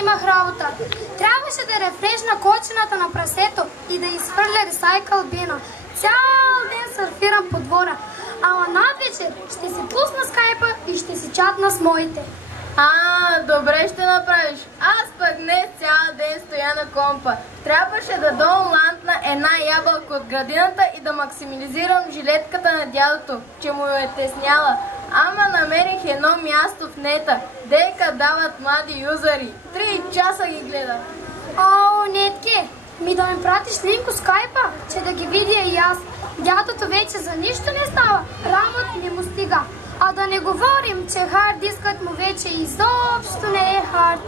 имах работа. Трябваше да рефрешна кочината на прасето и да изхвърля ресайкъл бина. Цял ден сърфирам по двора. Ама надвечер ще си пусна скайпа и ще си чатна с моите. Добре ще направиш. Аз пък днес цял ден стоя на компа. Трябваше да доунландна една ябълка от градината и да максимализирам жилетката на дядото, че му е тесняла. Ама намерих едно място в нета, дека дават млади юзери. 3 часа ги гледах. Нетке, да ми пратиш линк от скайпа, че да ги видя и аз. Дядото вече за нищо не става, рамът не му стига. А да не говорим, че хард дискът му вече изобщо не е хард.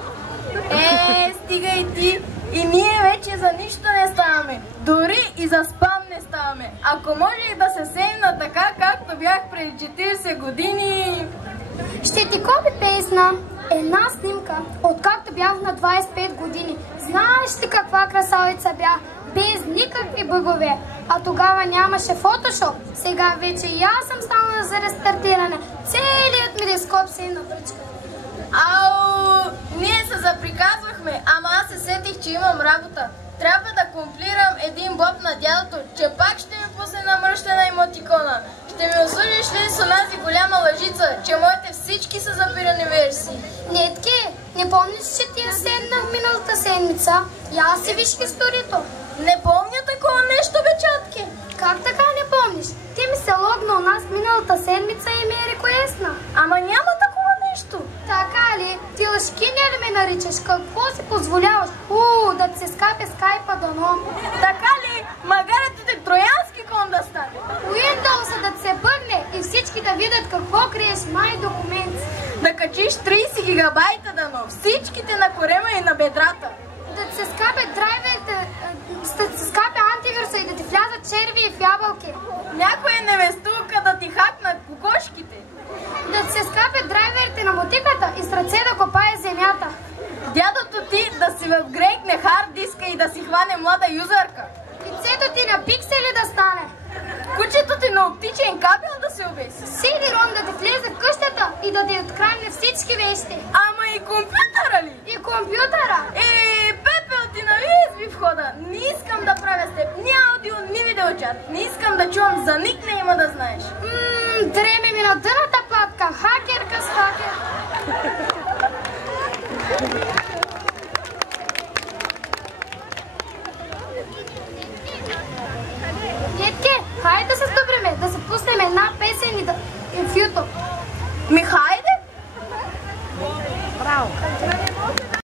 Стига и ти. И ние вече за нищо не ставаме. Дори и за спам не ставаме. Ако можех да се сеемна така, както бях преди 40 години... Ще ти копи-пейсна една снимка, откакто бях на 25 години. Знаеш ли каква красавица бях? Без никакви бъгове. А тогава нямаше фотошоп. Сега вече и аз съм станала за рестартиране. Целият ми дескоп се навръчка. Ние се заприказвахме, ама аз се сетих, че имам работа. Трябва да комплирам един боб на дядото, че пак ще ми пусне намръщена емотикона. Ще ми услужиш ли с онази голяма лъжица, че моите всички са запирани версии? Нетке, не помниш, че ти я седнах миналата седмица? И аз си виж историто. Не помня такова нещо, бе, чатки. Как така не помниш? Ти ми се логна у нас миналата седмица и ми е рекоесна. Ама няма такова нещо. Така ли? Ти лъжкиня ли ме наричаш? Какво си позволяваш? Да ти се скапе скайпа дано. Така ли? Магарето ти троянски кон да стане. Windows да ти се бъгне и всички да видят какво криеш май документ. Да качиш 30 гигабайта дано. Всичките на корема и на бедрата. Да ти се скапе драйверите, да ти се скапе антивируса и да ти влязат черви и в ябълки. Някоя невестулка да ти хакнат кокошките. Да ти се скапе драйверите на мотиката и с ръце да копае земята. Дядото ти да си въвгрейкне хард диска и да си хване млада юзърка. Лицето ти на пиксели да стане. Кучето ти на оптичен кабел да се обеси. CD-ROM да ти влезе в къщата и да ти открадне всички вещи. Ама и компютъра ли? И компютъра. Пепел ти на USB входа. Не искам да правя с теб ни аудио, ни видеочат. Не искам да чувам за никнейма да знаеш. Дреме ми на дъната платка. Хакерка с хакер.